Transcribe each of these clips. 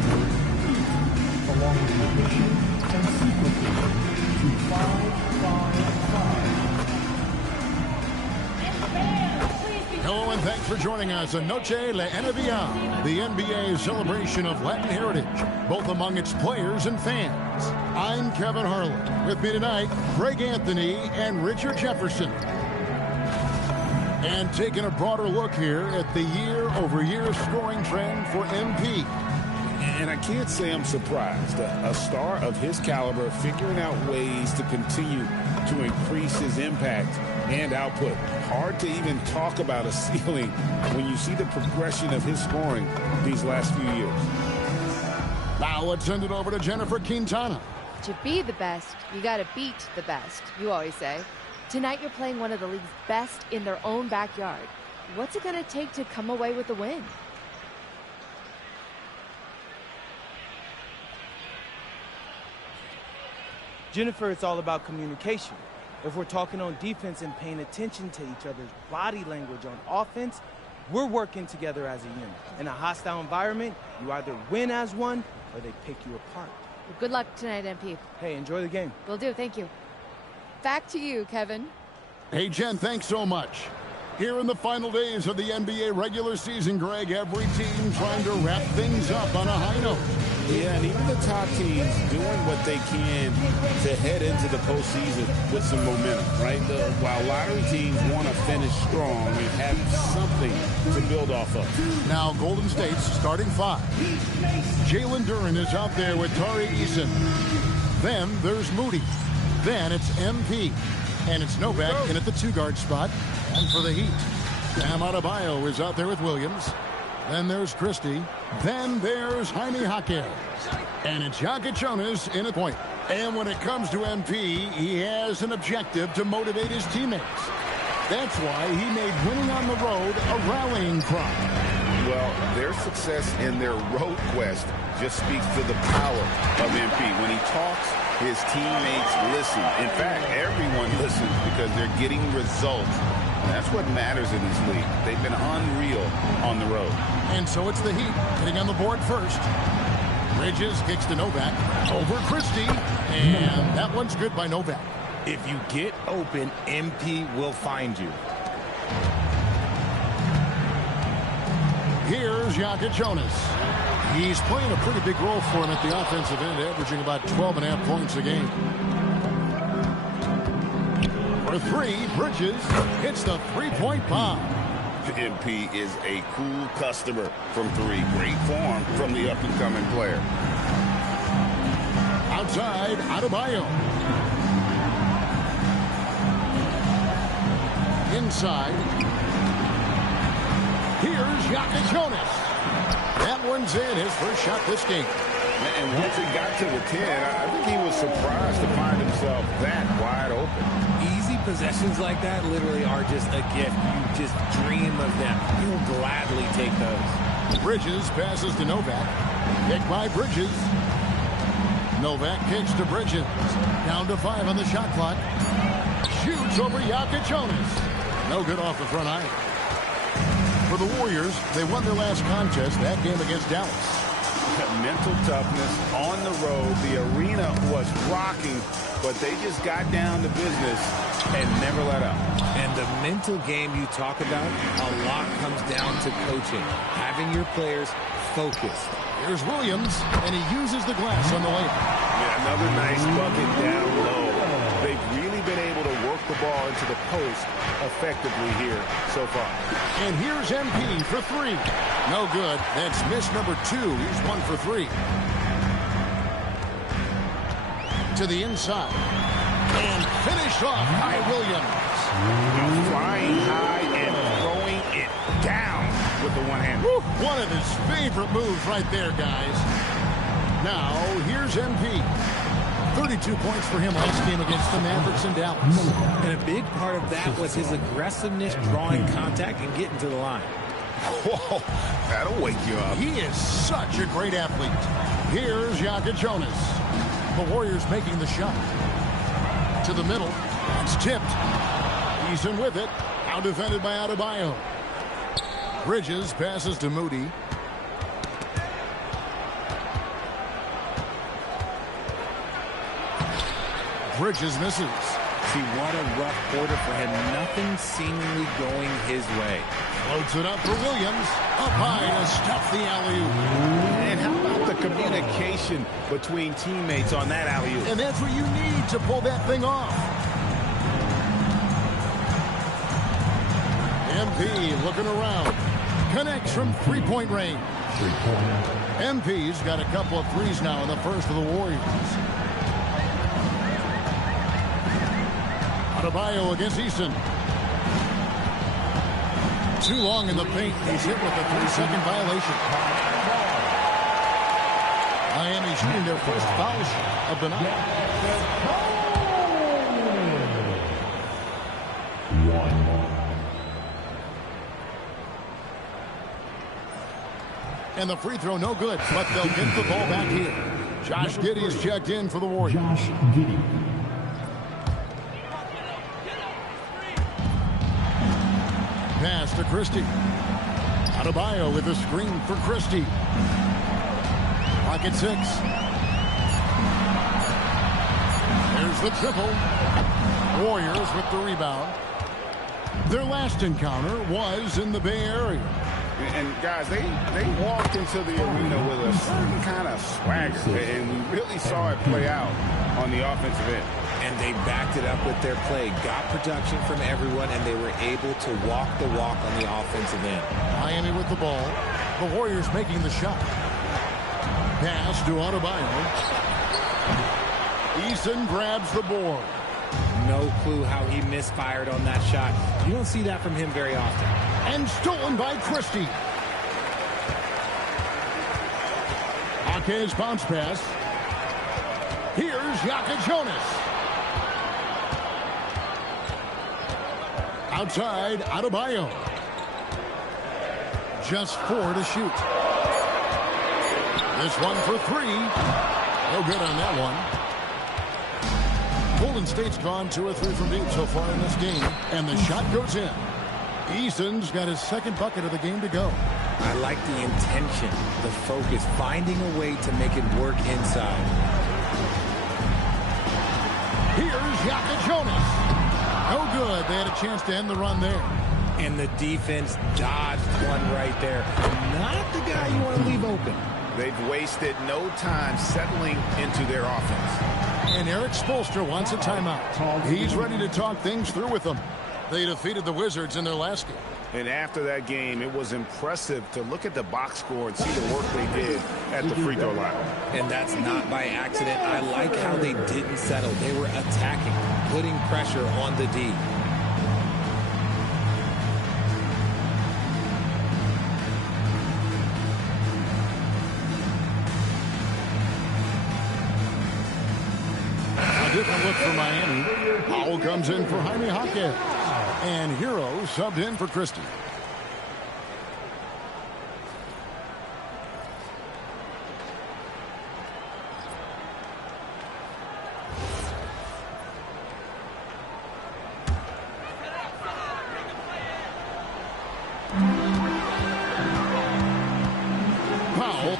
the word "peace," along with the addition and sequencing to 555. Hello and thanks for joining us on Noche La NBA, the NBA's celebration of Latin heritage, both among its players and fans. I'm Kevin Harlan. With me tonight, Greg Anthony and Richard Jefferson. And taking a broader look here at the year-over-year scoring trend for MP. And I can't say I'm surprised. A star of his caliber figuring out ways to continue to increase his impact and output. Hard to even talk about a ceiling when you see the progression of his scoring these last few years. Now let's send it over to Jennifer Quintana. To be the best, you got to beat the best, you always say. Tonight you're playing one of the league's best in their own backyard. What's it going to take to come away with the win? Jennifer, it's all about communication. If we're talking on defense and paying attention to each other's body language on offense, we're working together as a unit. In a hostile environment, you either win as one or they pick you apart. Well, good luck tonight, MP. Hey, enjoy the game. Will do, thank you. Back to you, Kevin. Hey, Jen, thanks so much. Here in the final days of the NBA regular season, Greg, every team trying to wrap things up on a high note. Yeah, and even the top teams doing what they can to head into the postseason with some momentum, right? While lottery teams want to finish strong and have something to build off of. Now, Golden State's starting five. Jalen Duren is out there with Tari Eason. Then there's Moody. Then it's MP. And it's Novak in at the two-guard spot. And for the Heat, Bam Adebayo is out there with Williams. Then there's Christie. Then there's Jaime Jaquez. And it's Jonas in a point. And when it comes to MP, he has an objective to motivate his teammates. That's why he made winning on the road a rallying cry. Well, their success in their road quest just speaks to the power of MP. When he talks, his teammates listen. In fact, everyone listens because they're getting results. And that's what matters in this league. They've been unreal on the road. And so it's the Heat getting on the board first. Bridges kicks to Novak. Over Christie. And that one's good by Novak. If you get open, MP will find you. Here's Jonas. He's playing a pretty big role for him at the offensive end, averaging about 12.5 points a game. For three, Bridges hits the three-point bomb. MP is a cool customer from three. Great form from the up-and-coming player. Outside, Adebayo. Inside. Here's Jonas. That one's in, his first shot this game. And once he got to the 10, I think he was surprised to find himself that wide open. Easy possessions like that literally are just a gift. You just dream of them. You'll gladly take those. Bridges passes to Novak. Picked by Bridges. Novak kicks to Bridges. Down to 5 on the shot clock. Shoots over Jonas. No good off the front iron. For the Warriors, they won their last contest, that game against Dallas. Mental toughness on the road. The arena was rocking, but they just got down to business and never let up. And the mental game you talk about, a lot comes down to coaching, having your players focused. Here's Williams, and he uses the glass on the layup. Yeah, another nice bucket down low. They've really been able to work the ball into the post effectively here so far. And here's MP for three. No good. That's miss number 2. He's 1 for 3. To the inside. And finished off by Williams. Flying high and throwing it down with the one hand. One of his favorite moves right there, guys. Now, here's MP. 32 points for him last game against the Mavericks in Dallas. And a big part of that was his aggressiveness, drawing contact and getting to the line. Whoa, that'll wake you up. He is such a great athlete. Here's Jonas. The Warriors making the shot. To the middle. It's tipped. He's in with it. Now defended by Adebayo. Bridges passes to Moody. Bridges misses. See, what a rough quarter for him. Nothing seemingly going his way. Floats it up for Williams. Up high to stuff the alley-oop. And how about the communication between teammates on that alley-oop? And that's what you need to pull that thing off. MP looking around. Connects from three-point range. MP's got a couple of threes now in the first of the Warriors. Adebayo against Eason. Too long in the paint. He's hit with a 3-second violation. Miami shooting their first foul shot of the night. And the free throw no good, but they'll get the ball back here. Josh Giddey's checked in for the Warriors. Josh Giddey. Pass to Christie. Adebayo with a screen for Christie. Pocket 6. There's the triple. Warriors with the rebound. Their last encounter was in the Bay Area. And guys, they walked into the arena with a certain kind of swagger, and we really saw it play out on the offensive end. And they backed it up with their play, got production from everyone, and they were able to walk the walk on the offensive end. Miami with the ball. The Warriors making the shot. Pass to Adebayo. Eason grabs the board. No clue how he misfired on that shot. You don't see that from him very often. And stolen by Christie. Ake's bounce pass. Here's Jonas. Outside, Adebayo. Just 4 to shoot. This one for 3. No good on that one. Golden State's gone 2 or 3 from deep so far in this game, and the shot goes in. Eason's got his second bucket of the game to go. I like the intention, the focus, finding a way to make it work inside. Here's Jonas. No good. They had a chance to end the run there. And the defense dodged one right there. Not the guy you want to leave open. They've wasted no time settling into their offense. And Eric Spoelstra wants a timeout. He's ready to talk things through with them. They defeated the Wizards in their last game. And after that game, it was impressive to look at the box score and see the work they did at the free throw line. And that's not by accident. I like how they didn't settle. They were attacking, putting pressure on the D. A different look for Miami. Powell comes in for Jaime Jaquez. And Hero subbed in for Christie. Powell.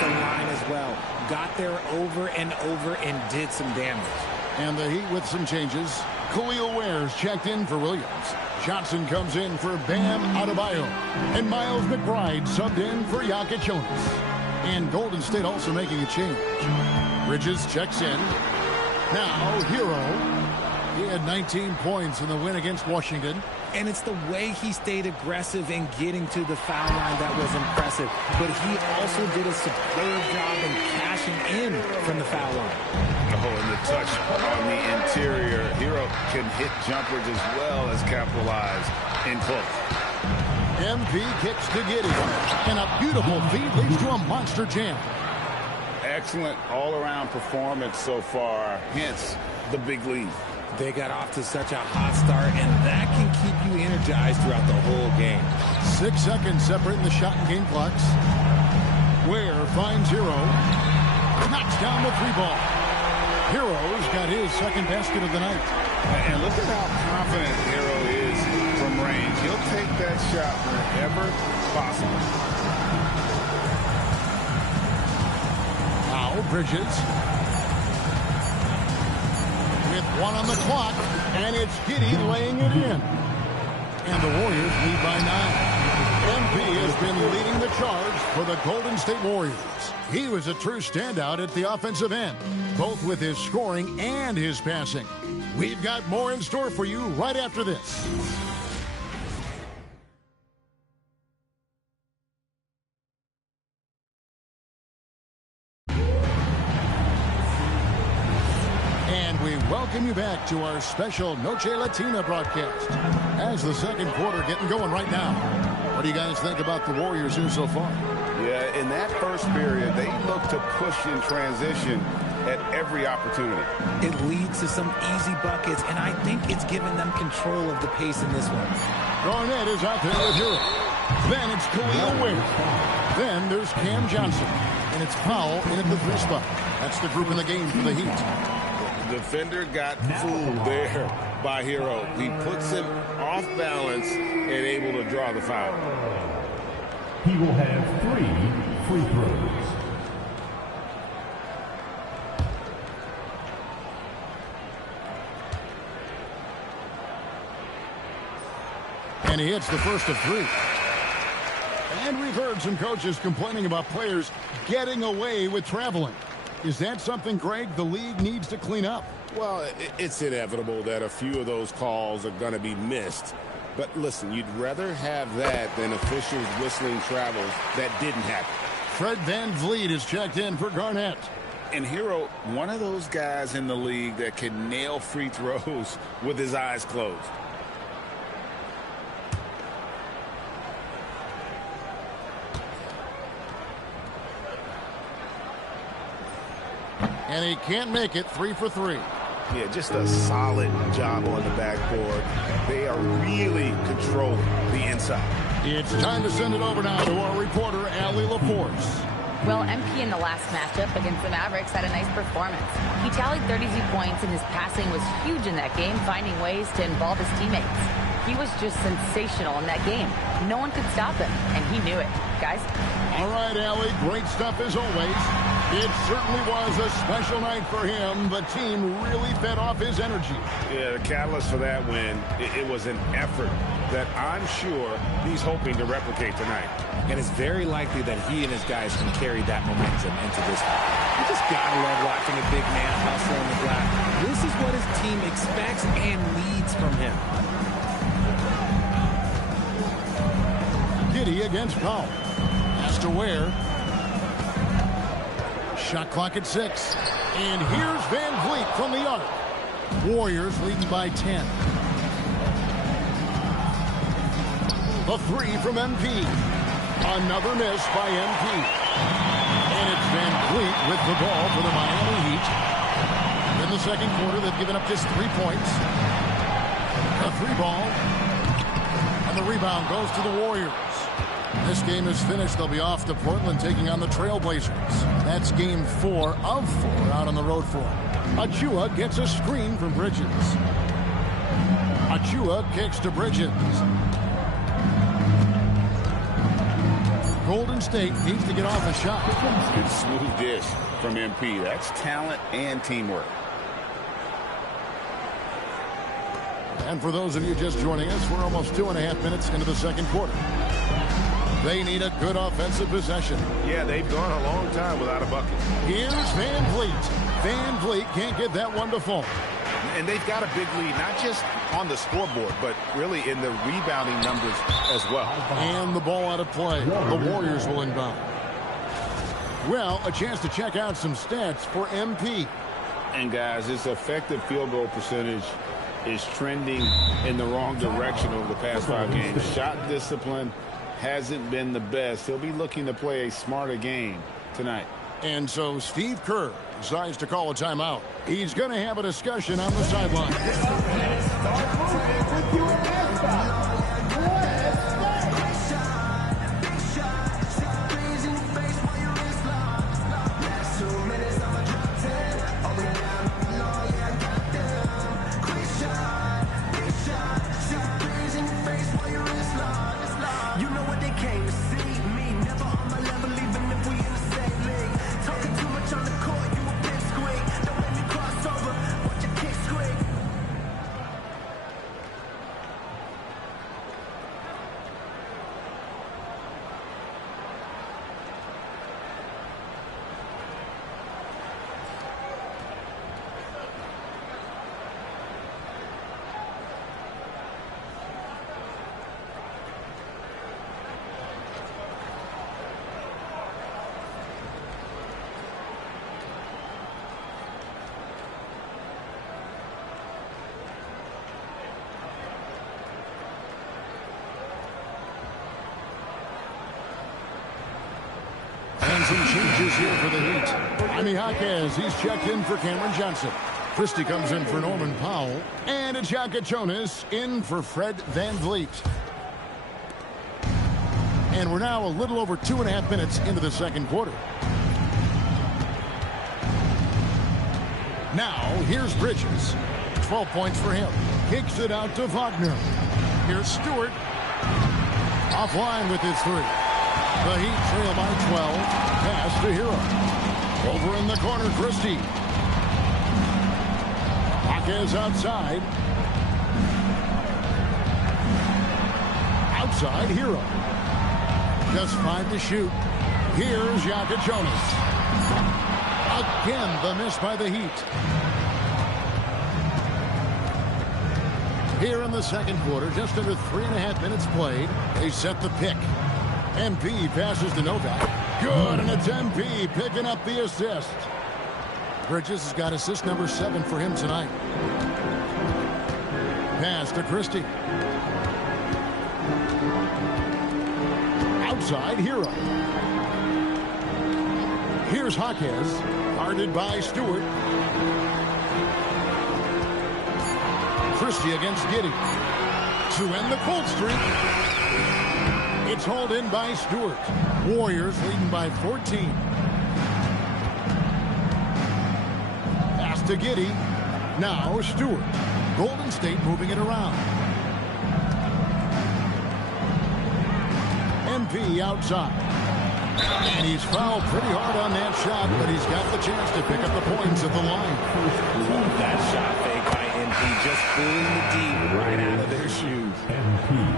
The line as well. Got there over and over and did some damage. And the Heat with some changes. Khalil Ware's checked in for Williams. Johnson comes in for Bam Adebayo. And Miles McBride subbed in for Jonas. And Golden State also making a change. Bridges checks in. Now Hero. He had 19 points in the win against Washington. And it's the way he stayed aggressive in getting to the foul line that was impressive. But he also did a superb job in cashing in from the foul line. Oh, and the touch on the interior. Hero can hit jumpers as well as capitalize in close. MP kicks to Giddey. And a beautiful feed leads to a monster jam. Excellent all-around performance so far, hence the big lead. They got off to such a hot start, and that can keep you energized throughout the whole game. 6 seconds separating the shot and game clocks. Ware finds Hero. Knocks down the 3-ball. Hero's got his second basket of the night. And look at how confident Hero is from range, he'll take that shot whenever possible. Now Bridges. With 1 on the clock, and it's Giddey laying it in. And the Warriors lead by 9. MP has been leading the charge for the Golden State Warriors. He was a true standout at the offensive end, both with his scoring and his passing. We've got more in store for you right after this. And we welcome you back to our special Noche Latina broadcast. As the second quarter getting going right now. What do you guys think about the Warriors here so far? Yeah, in that first period, they look to push in transition at every opportunity. It leads to some easy buckets, and I think it's given them control of the pace in this one. Garnett is out there with Hero. Then it's Khalil Ware. Then there's Cam Johnson. And it's Powell in at the 3 spot. That's the group in the game for the Heat. The defender got fooled there by Hero. He puts him off balance and able to draw the foul. He will have 3 free throws. And he hits the first of 3. And we've heard some coaches complaining about players getting away with traveling. Is that something, Greg, the league needs to clean up? Well, it's inevitable that a few of those calls are going to be missed. But listen, you'd rather have that than officials whistling travels that didn't happen. Fred VanVleet is checked in for Garnett. And Hero, one of those guys in the league that can nail free throws with his eyes closed. And he can't make it. 3 for 3. Yeah, just a solid job on the backboard. They are really controlling the inside. It's time to send it over now to our reporter, Allie LaForce. Well, MP in the last matchup against the Mavericks had a nice performance. He tallied 32 points, and his passing was huge in that game, finding ways to involve his teammates. He was just sensational in that game. No one could stop him, and he knew it. Guys? All right, Allie, great stuff as always. It certainly was a special night for him. The team really fed off his energy. Yeah, the catalyst for that win, it was an effort that I'm sure he's hoping to replicate tonight. And it's very likely that he and his guys can carry that momentum into this one. You just gotta love watching a big man hustle on the glass. This is what his team expects and needs from him. Giddey against Powell. Has to Ware. Shot clock at 6. And here's VanVleet from the arc. Warriors leading by 10. The 3 from MP. Another miss by MP. And it's VanVleet with the ball for the Miami Heat. In the second quarter, they've given up just 3 points. A 3 ball. And the rebound goes to the Warriors. This game is finished. They'll be off to Portland taking on the Trailblazers. That's game 4 of 4 out on the road for them. Achua gets a screen from Bridges. Achua kicks to Bridges. Golden State needs to get off a shot. Good smooth dish from MP. That's talent and teamwork. And for those of you just joining us, we're almost 2.5 minutes into the second quarter. They need a good offensive possession. Yeah, they've gone a long time without a bucket. Here's VanVleet. VanVleet can't get that one to fall. And they've got a big lead, not just on the scoreboard, but really in the rebounding numbers as well. And the ball out of play. The Warriors will inbound. Well, a chance to check out some stats for MP. And guys, his effective field goal percentage is trending in the wrong direction over the past 5 games. Shot discipline hasn't been the best. He'll be looking to play a smarter game tonight. And so Steve Kerr decides to call a timeout. He's going to have a discussion on the sideline. some changes here for the Heat. Jaime Jaquez, he's checked in for Cameron Johnson. Christie comes in for Norman Powell. And it's Jaka Jonas in for Fred VanVleet. And we're now a little over 2.5 minutes into the second quarter. Now, here's Bridges. 12 points for him. Kicks it out to Wagner. Here's Stewart. Offline with his 3. The Heat trail by 12. Pass to Hero. Over in the corner, Christie. Jaquez outside. Outside, Hero. Just 5 to shoot. Here's Jaka Jonas. Again, the miss by the Heat. Here in the second quarter, just under 3.5 minutes played, they set the pick. MP passes to Novak. Good, and it's MP picking up the assist. Bridges has got assist number 7 for him tonight. Pass to Christie. Outside, Hero. Here's Jaquez, guarded by Stewart. Christie against Giddey. To end the cold streak. It's hauled in by Stewart. Warriors leading by 14. Pass to Giddey. Now Stewart. Golden State moving it around. MP outside. And he's fouled pretty hard on that shot, but he's got the chance to pick up the points at the line. Love that shot fake by MP, just pulling the D right out of their shoes.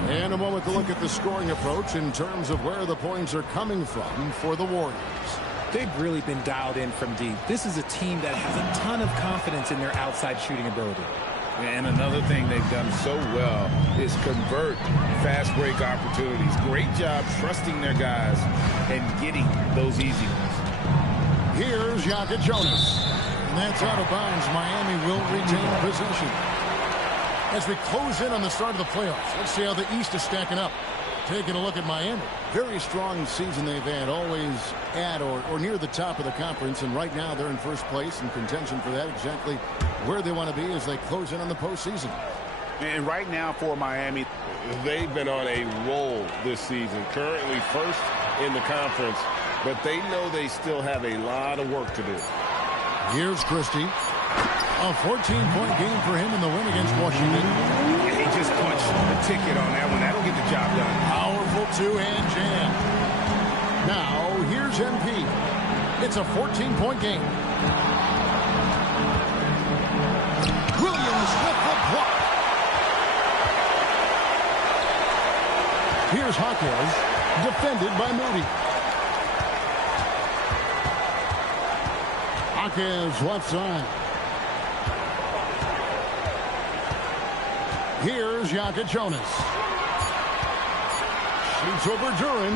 And a moment to look at the scoring approach in terms of where the points are coming from for the Warriors. They've really been dialed in from deep. This is a team that has a ton of confidence in their outside shooting ability. And another thing they've done so well is convert fast break opportunities. Great job trusting their guys and getting those easy ones. Here's Jaka Jonas. And that's out of bounds. Miami will retain possession. As we close in on the start of the playoffs, let's see how the East is stacking up. Taking a look at Miami. Very strong season they've had, always at or near the top of the conference, and right now they're in first place in contention for that, exactly where they want to be as they close in on the postseason. And right now for Miami, they've been on a roll this season, currently first in the conference, but they know they still have a lot of work to do. Here's Christie. A 14-point game for him in the win against Washington. Yeah, he just punched the ticket on that one. That'll get the job done. Powerful two-hand jam. Now, here's MP. It's a 14-point game. Williams with the block. Here's Jaquez, defended by Moody. Jaquez left side. Here's Jaka Jonas. Shoots over Duran.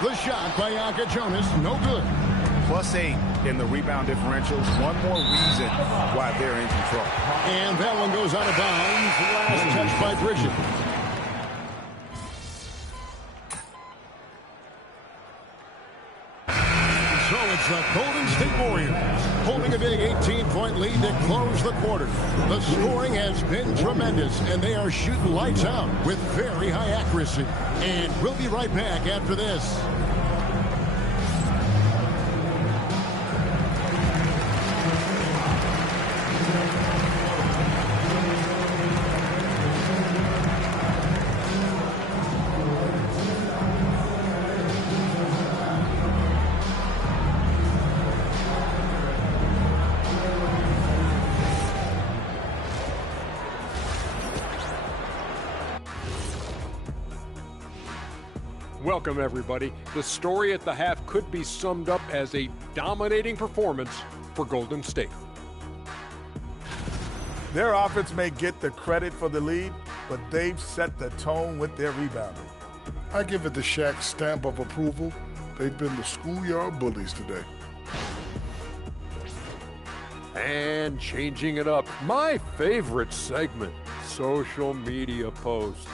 The shot by Jaka Jonas, no good. +8 in the rebound differentials. One more reason why they're in control. And that one goes out of bounds. Last touch by Bridges. So it's the Golden State Warriors holding a big 18-point lead to close the quarter. The scoring has been tremendous, and they are shooting lights out with very high accuracy. And we'll be right back after this. Welcome, everybody. The story at the half could be summed up as a dominating performance for Golden State. Their offense may get the credit for the lead, but they've set the tone with their rebounding. I give it the Shaq stamp of approval. They've been the schoolyard bullies today. And changing it up, my favorite segment, social media posts.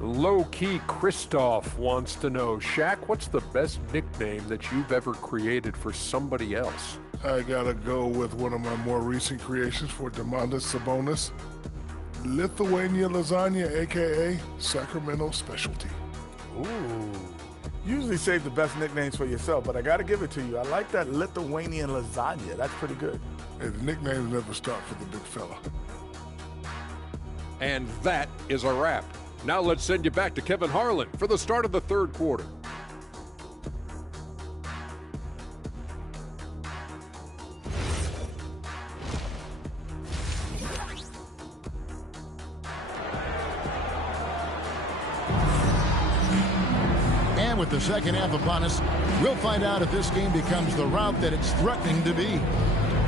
Low-key Christoph wants to know, Shaq, what's the best nickname that you've ever created for somebody else? I gotta go with one of my more recent creations for Domantas Sabonis. Lithuania Lasagna, a.k.a. Sacramento Specialty. Ooh. Usually save the best nicknames for yourself, but I got to give it to you. I like that Lithuanian lasagna. That's pretty good. Hey, the nicknames never stop for the big fella. And that is a wrap. Now let's send you back to Kevin Harlan for the start of the third quarter. And with the second half upon us, we'll find out if this game becomes the route that it's threatening to be.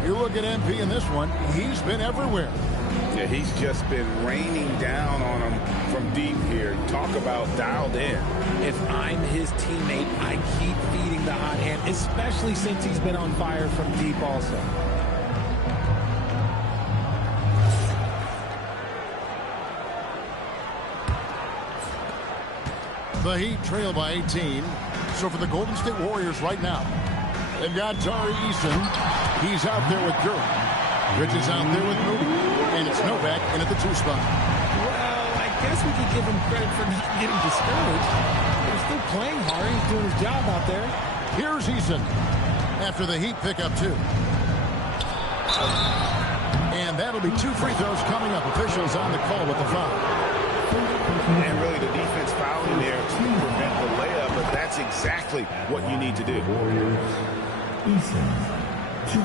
You look at MP in this one, he's been everywhere. Yeah, he's just been raining down on him from deep here. Talk about dialed in. If I'm his teammate, I keep feeding the hot hand, especially since he's been on fire from deep also. The Heat trail by 18. So for the Golden State Warriors right now, they've got Tari Eason. He's out there with Durant. Rich is out there with Moody. And it's Novak in at the 2 spot. Well, I guess we could give him credit for not getting discouraged. He's still playing hard. He's doing his job out there. Here's Eason after the Heat pick up 2. And that'll be 2 free throws coming up. Officials on the call with the foul. And really the defense fouling there to prevent the layup, but that's exactly what you need to do. Warriors, Eason, 2.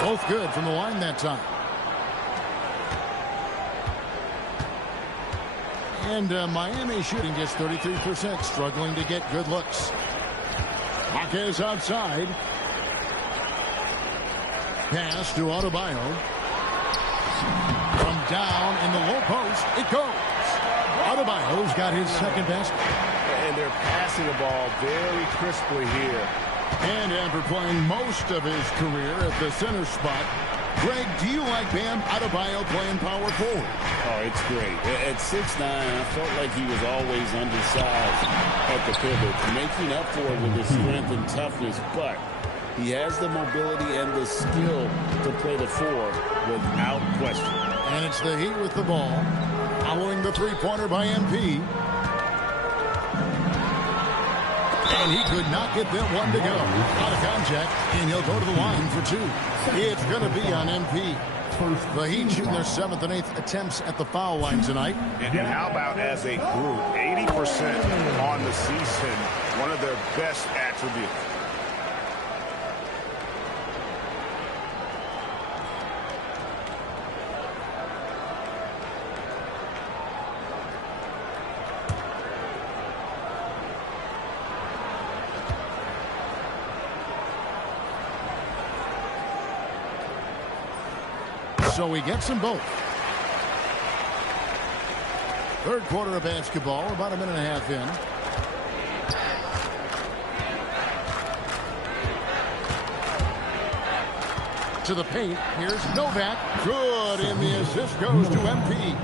Both good from the line that time. And Miami shooting just 33%, struggling to get good looks. Marquez outside. Pass to Adebayo. From down in the low post, it goes. Adebayo's got his second basket. And they're passing the ball very crisply here. And after playing most of his career at the center spot, Greg, do you like Bam Adebayo playing power forward? Oh, it's great. At 6'9", I felt like he was always undersized at the pivot, making up for it with his strength and toughness, but he has the mobility and the skill to play the 4 without question. And it's the Heat with the ball, following the three-pointer by MP. And he could not get that one to go. Out of contact, and he'll go to the line for 2. It's going to be on MP. The Heat shooting their 7th and 8th attempts at the foul line tonight. And how about as a group, 80% on the season, one of their best attributes. So he gets them both. Third quarter of basketball, about a minute and a half in. To the paint, here's Novak. Good, and the assist goes to MP.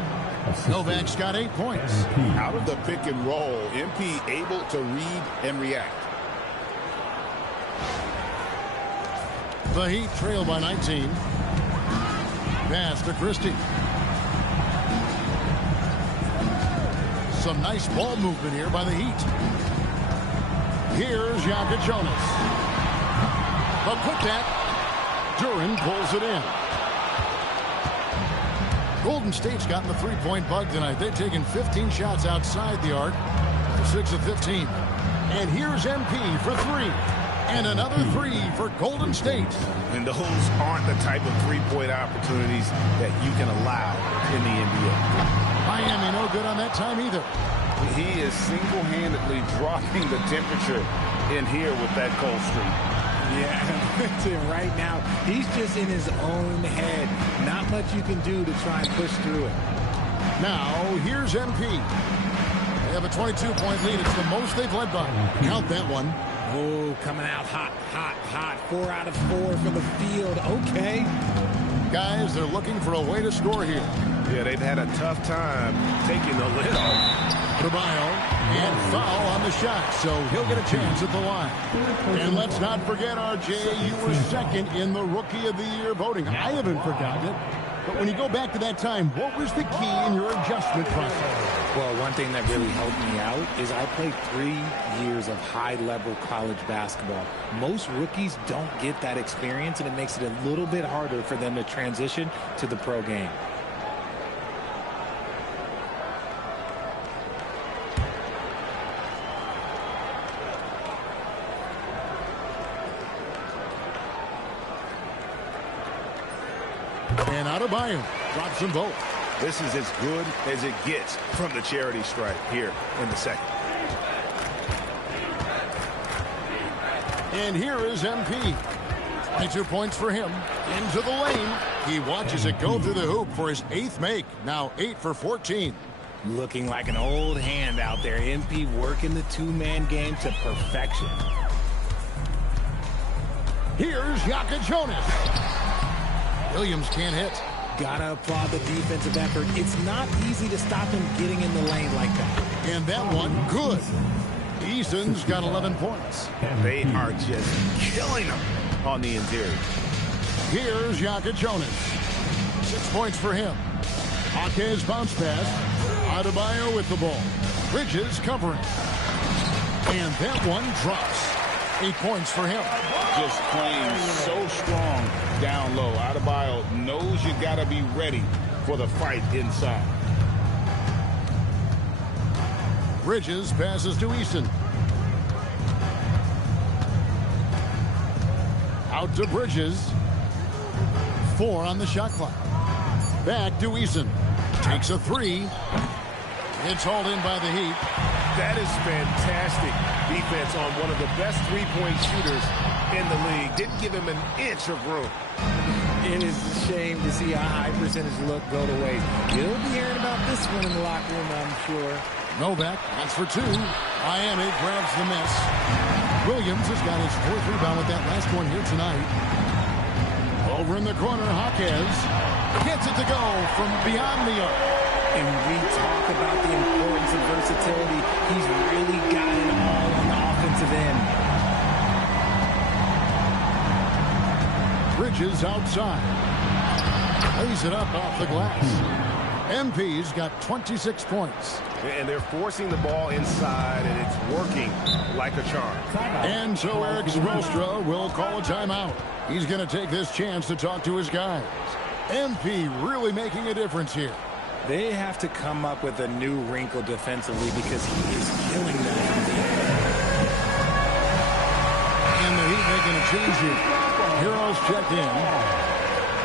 Novak's got 8 points. Out of the pick and roll, MP able to read and react. The Heat trail by 19. Pass to Christie. Some nice ball movement here by the Heat. Here's Jokic Jonas. But putback. Duran pulls it in. Golden State's gotten the three-point bug tonight. They've taken 15 shots outside the arc. 6 of 15. And here's MP for 3. And another 3 for Golden State. And those aren't the type of three-point opportunities that you can allow in the NBA. Miami no good on that time either. He is single-handedly dropping the temperature in here with that cold streak. Yeah, right now, he's just in his own head. Not much you can do to try and push through it. Now, here's MP. They have a 22-point lead. It's the most they've led by. Count that one. Oh, coming out hot, hot, hot. 4 out of 4 for the field. Okay. Guys, they're looking for a way to score here. Yeah, they've had a tough time taking the lid off. Adebayo, and foul on the shot, so he'll get a chance at the line. And let's not forget, RJ, you were second in the Rookie of the Year voting. I haven't forgotten it. But when you go back to that time, what was the key in your adjustment process? Well, one thing that really helped me out is I played 3 years of high-level college basketball. Most rookies don't get that experience, and it makes it a little bit harder for them to transition to the pro game. And Adebayo drops them both. This is as good as it gets from the charity stripe here in the second. And here is MP. 22 points for him. Into the lane. He watches it go through the hoop for his 8th make. Now 8 for 14. Looking like an old hand out there. MP working the 2-man game to perfection. Here's Jonas. Williams can't hit. Gotta applaud the defensive effort. It's not easy to stop him getting in the lane like that. And that one, good. Eason's got 11 points. They are just killing him on the interior. Here's Jonas. 6 points for him. Jaquez bounce pass. Adebayo with the ball. Bridges covering. And that one drops. 8 points for him. Just playing so strong down low. Adebayo knows you got to be ready for the fight inside. Bridges passes to Eason. Out to Bridges. 4 on the shot clock. Back to Eason. Takes a 3. It's hauled in by the Heat. That is fantastic defense on one of the best three-point shooters in the league. Didn't give him an inch of room. It is a shame to see a high percentage look go to waste. You'll be hearing about this one in the locker room, I'm sure. Novak, that's for 2. Miami grabs the miss. Williams has got his 4th rebound with that last one here tonight. Over in the corner, Jaquez gets it to go from beyond the arc. And we talk about the importance of versatility. He's really got it all on the offensive end. Bridges outside. Lays it up off the glass. MP's got 26 points. And they're forcing the ball inside, and it's working like a charm. And so Eric Spoelstra will call a timeout. He's going to take this chance to talk to his guys. MP really making a difference here. They have to come up with a new wrinkle defensively because he is killing them from deep. And the Heat making a change here. Heroes checked in.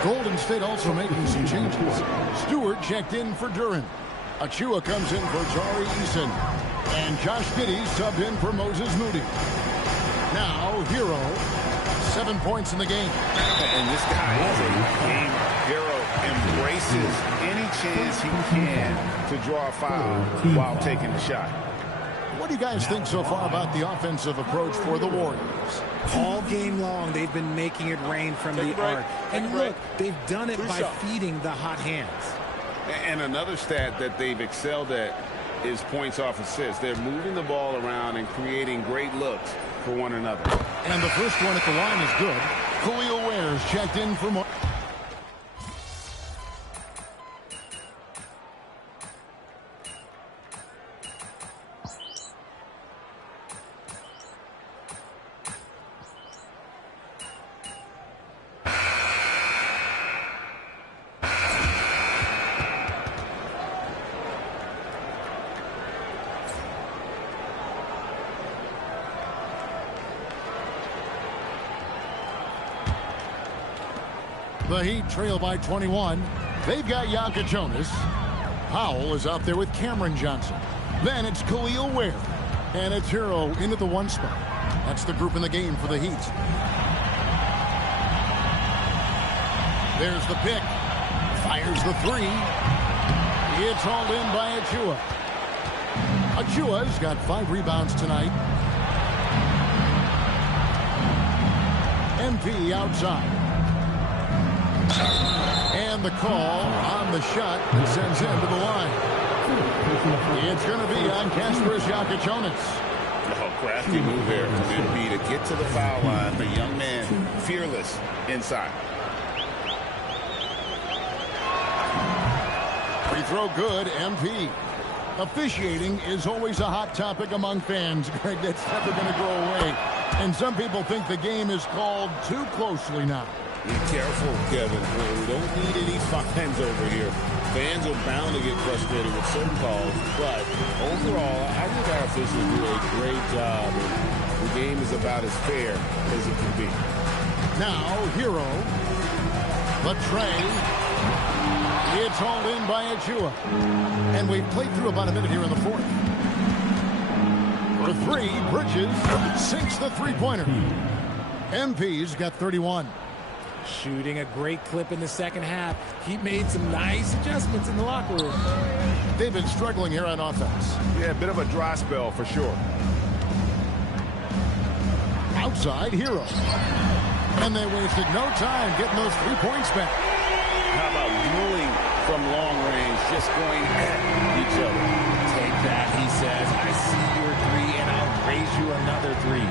Golden State also making some changes. Stewart checked in for Duren. Achua comes in for Tari Eason. And Josh Giddey subbed in for Moses Moody. Now, Hero, 7 points in the game. And this guy is a gamer. Hero embraces any chance he can to draw a foul while taking a shot. What do you guys think so far about the offensive approach for the Warriors? All game long, they've been making it rain from the arc. And look, they've done it by feeding the hot hands. And another stat that they've excelled at is points off assists. They're moving the ball around and creating great looks for one another. And the first one at the line is good. Khalil Ware's checked in for more. The Heat trail by 21. They've got Jonas. Powell is out there with Cameron Johnson. Then it's Khalil Ware. And it's Hero into the 1 spot. That's the group in the game for the Heat. There's the pick. Fires the three. It's hauled in by Achua. Achua's got 5 rebounds tonight. MP outside. And the call on the shot that sends him to the line. It's going to be on Kasparas Jakubonis. Oh, crafty move there from MP to get to the foul line. The young man, fearless inside. Free throw good, MP. Officiating is always a hot topic among fans, Greg. That's never going to go away. And some people think the game is called too closely now. Be careful, Kevin. We don't need any fines over here. Fans are bound to get frustrated with certain calls, but overall, I think our officials do a great job. And the game is about as fair as it can be. Now, Hero. The tray. It's hauled in by Achua. And we've played through about a minute here in the fourth. For 3, Bridges sinks the three-pointer. MP's got 31. Shooting a great clip in the second half. He made some nice adjustments in the locker room. They've been struggling here on offense. Yeah, a bit of a dry spell for sure. Outside, Hero. And they wasted no time getting those 3 points back. How about dueling from long range, just going at each other? Take that, he says. I see your 3, and I'll raise you another 3.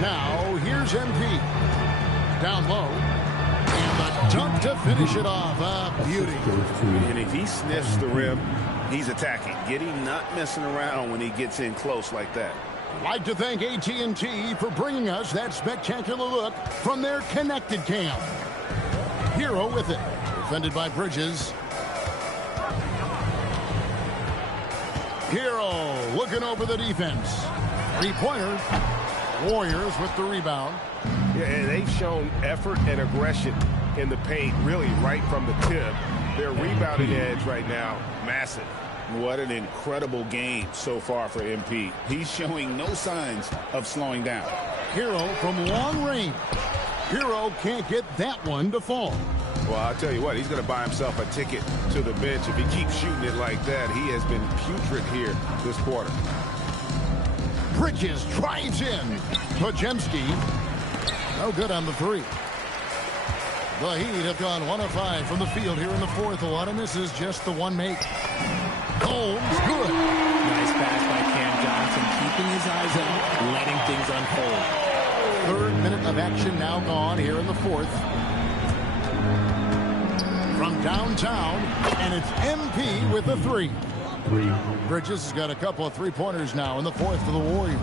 Now, here's MP. Down low. And the dunk to finish it off. A beauty. And if he sniffs the rim, he's attacking. Getty not messing around when he gets in close like that. I'd like to thank AT&T for bringing us that spectacular look from their connected cam. Hero with it. Defended by Bridges. Hero looking over the defense. 3-pointer. Warriors with the rebound. Yeah, and they've shown effort and aggression in the paint, really right from the tip. Their rebounding edge right now, massive. What an incredible game so far for MP. He's showing no signs of slowing down. Hero from long range. Hero can't get that one to fall. Well, I'll tell you what, he's going to buy himself a ticket to the bench. If he keeps shooting it like that, he has been putrid here this quarter. Bridges drives in. Pajemski. No good on the 3. The Heat have gone 1 of 5 from the field here in the fourth. A lot of misses, just the one make. Holmes, good. Nice pass by Cam Johnson, keeping his eyes out, letting things unfold. 3rd minute of action now gone here in the fourth. From downtown, and it's MP with the 3. Bridges has got a couple of 3-pointers now in the fourth for the Warriors.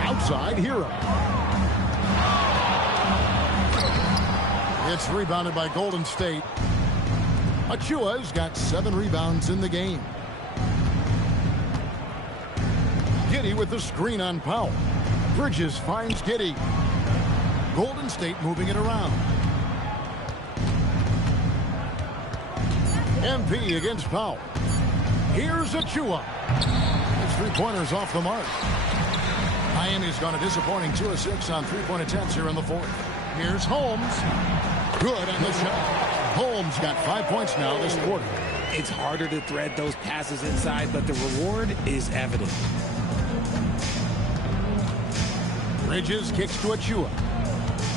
Outside, Hero. It's rebounded by Golden State. Achua's got 7 rebounds in the game. Giddey with the screen on Powell. Bridges finds Giddey. Golden State moving it around. MP against Powell. Here's Achua. His 3-pointer's off the mark. Miami's gone a disappointing 2 of 6 on 3-point attempts here in the fourth. Here's Holmes. Good on the shot. Holmes got 5 points now this quarter. It's harder to thread those passes inside, but the reward is evident. Bridges kicks to Achua.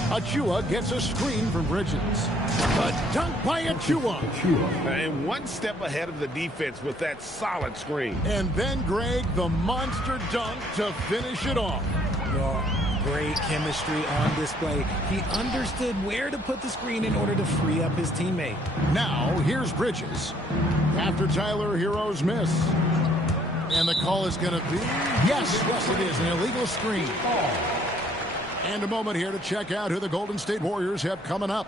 Achua gets a screen from Bridges. A dunk by Achua. And one step ahead of the defense with that solid screen. And then, Greg, the monster dunk to finish it off. Great chemistry on display. He understood where to put the screen in order to free up his teammate. Now, here's Bridges. After Tyler Hero's miss. And the call is going to be... Yes, it is. An illegal screen. And a moment here to check out who the Golden State Warriors have coming up.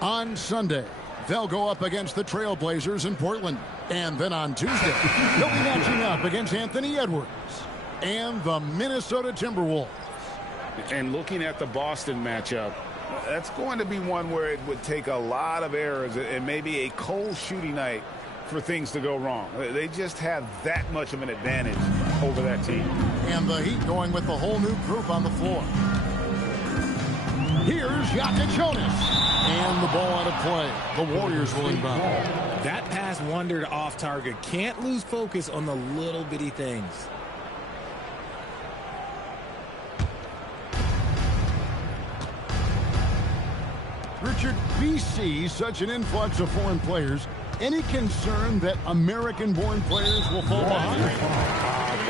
On Sunday, they'll go up against the Trailblazers in Portland. And then on Tuesday, they'll be matching up against Anthony Edwards and the Minnesota Timberwolves. And looking at the Boston matchup, that's going to be one where it would take a lot of errors and maybe a cold shooting night for things to go wrong. They just have that much of an advantage over that team. And the Heat going with the whole new group on the floor. Here's Jonas. And the ball out of play. The Warriors will inbound. That pass wandered off target. Can't lose focus on the little bitty things. Richard, we see such an influx of foreign players. Any concern that American-born players will fall behind?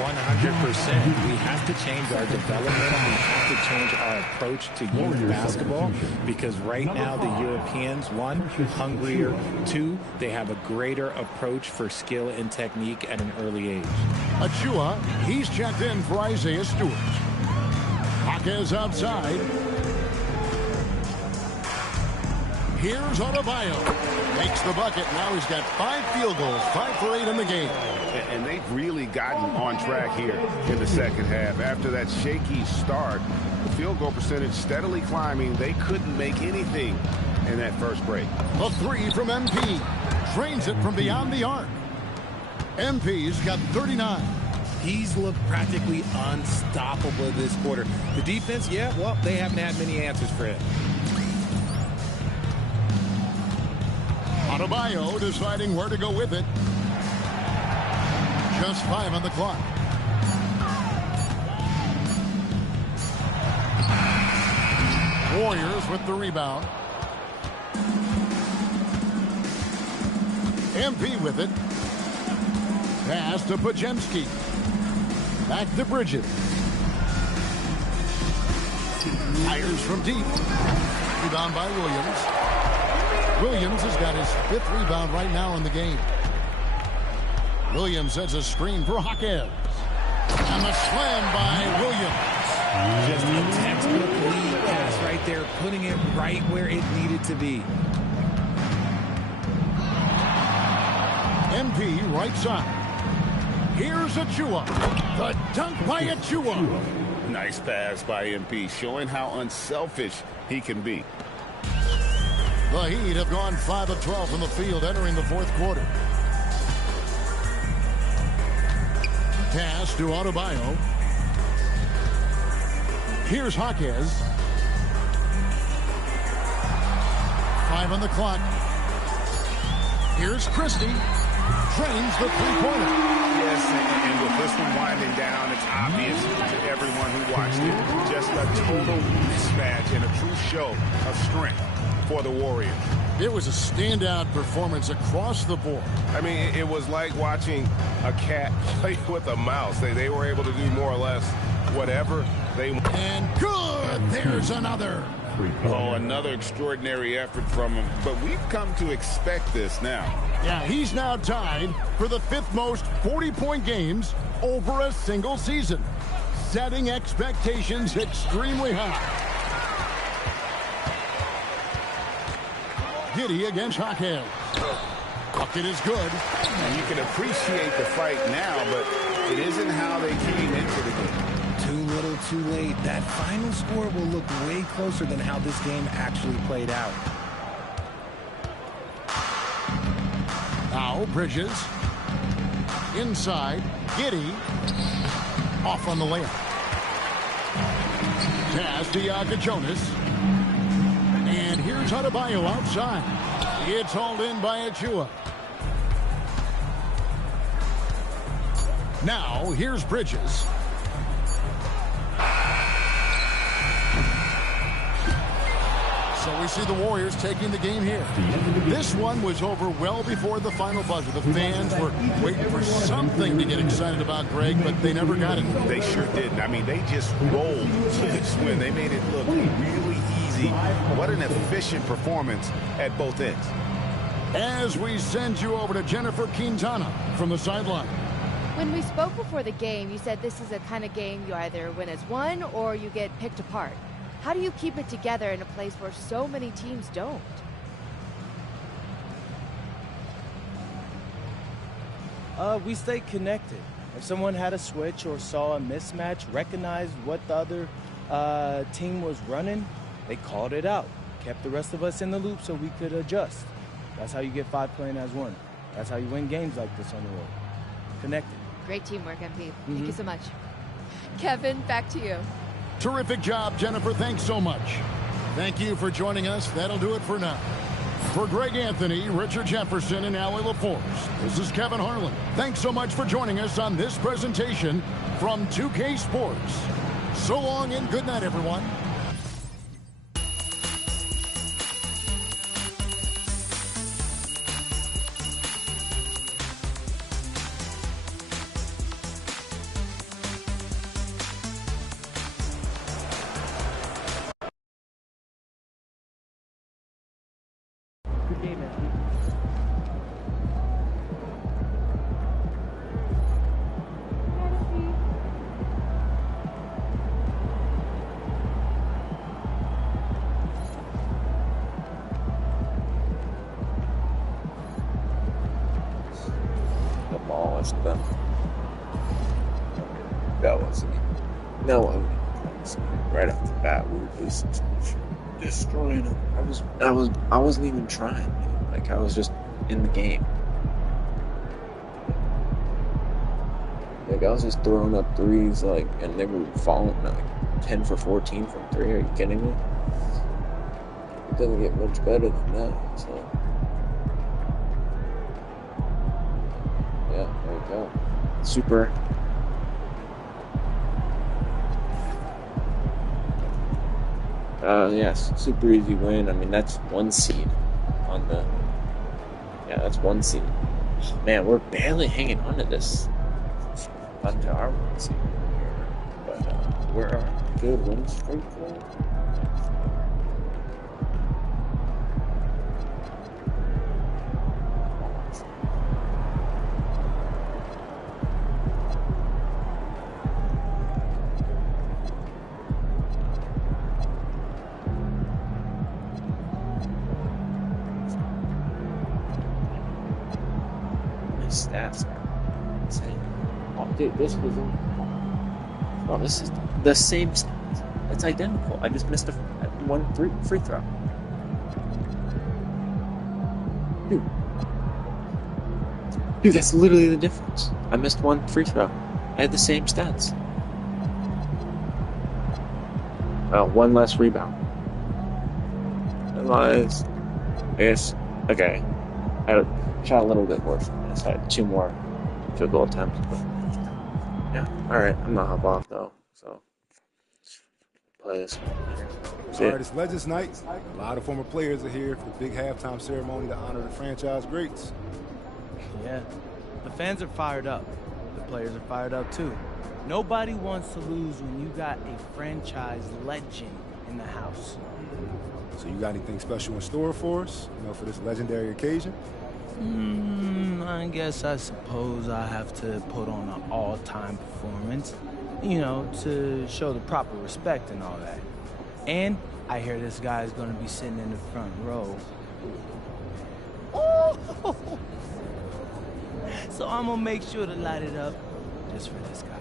100%. We have to change our development. We have to change our approach to youth basketball because right now the Europeans, one, hungrier. Two, they have a greater approach for skill and technique at an early age. Achua, he's checked in for Isaiah Stewart. Jaquez outside. Here's Adebayo. Makes the bucket. Now he's got 5 field goals, 5 for 8 in the game. And they've really gotten on track here in the second half. After that shaky start, the field goal percentage steadily climbing. They couldn't make anything in that first break. A 3 from MP. Drains it from beyond the arc. MP's got 39. He's looked practically unstoppable this quarter. The defense, yeah, well, they haven't had many answers for him. Adebayo deciding where to go with it. Just 5 on the clock. Warriors with the rebound. MP with it. Pass to Pajemski. Back to Bridges. Fires from deep. Rebound by Williams. Williams has got his 5th rebound right now in the game. Williams sets a screen for Jaquez. And the slam by Williams. Just a textbook lead pass right there, putting it right where it needed to be. MP right side. Here's Achua. The dunk by Achua. Nice pass by MP, showing how unselfish he can be. The Heat have gone 5 of 12 from the field entering the 4th quarter. Pass to Adebayo. Here's Jaquez. 5 on the clock. Here's Christie. Trains the three-pointer. Yes, and with this one winding down, it's obvious to everyone who watched it. Just a total mismatch and a true show of strength for the Warriors. It was a standout performance across the board. I mean, it was like watching a cat play with a mouse. They were able to do more or less whatever they want. And good! There's another. Oh, another extraordinary effort from him. But we've come to expect this now. Yeah, he's now tied for the 5th most 40-point games over a single season, setting expectations extremely high. Giddy against Jaquez. Bucket is good. And you can appreciate the fight now, but it isn't how they came into the game. Too little, too late. That final score will look way closer than how this game actually played out. Now Bridges. Inside. Giddy. Off on the layup. Pass to Jonas. And here's Adebayo outside. It's hauled in by Achua. Now here's Bridges. So we see the Warriors taking the game here. This one was over well before the final buzzer. The fans were waiting for something to get excited about, Greg, but they never got it. They sure didn't. I mean, they just rolled to this win. They made it look really easy. What an efficient performance at both ends. As we send you over to Jennifer Quintana from the sideline. When we spoke before the game, you said this is a kind of game you either win as one or you get picked apart. How do you keep it together in a place where so many teams don't? We stay connected. If someone had a switch or saw a mismatch, recognized what the other team was running, they called it out. Kept the rest of us in the loop so we could adjust. That's how you get 5 playing as one. That's how you win games like this on the road. Connected. Great teamwork, MP. Thank you so much. Kevin, back to you. Terrific job, Jennifer. Thanks so much. Thank you for joining us. That'll do it for now. For Greg Anthony, Richard Jefferson, and Allie LaForce, this is Kevin Harlan. Thanks so much for joining us on this presentation from 2K Sports. So long and good night, everyone. Right off the bat, we were just destroying them. I wasn't even trying. Like, I was just in the game. Like, I was just throwing up threes, like, and they were falling, like, 10 for 14 from 3. Are you kidding me? It doesn't get much better than that, so. Yeah, there you go. Super. Yes, super easy win. I mean, that's 1 seed on the. Yeah, that's 1 seed. Man, we're barely hanging on to this. Onto our 1 seed. But we're a good win streak there. Stats are insane. Oh, dude, this was. Oh, this is the same stats. It's identical. I just missed one free throw. Dude, that's literally the difference. I missed one free throw. I had the same stats. One less rebound. Otherwise, I guess. Okay. I shot a little bit worse. I had 2 more field goal attempts, but yeah, alright, I'm gonna hop off though, so play this one. Alright, it's Legends Night. A lot of former players are here for the big halftime ceremony to honor the franchise greats. Yeah, the fans are fired up. The players are fired up too. Nobody wants to lose when you got a franchise legend in the house. So you got anything special in store for us, for this legendary occasion? I suppose I have to put on an all-time performance, to show the proper respect and all that. And I hear this guy is going to be sitting in the front row. Oh! So I'm going to make sure to light it up just for this guy.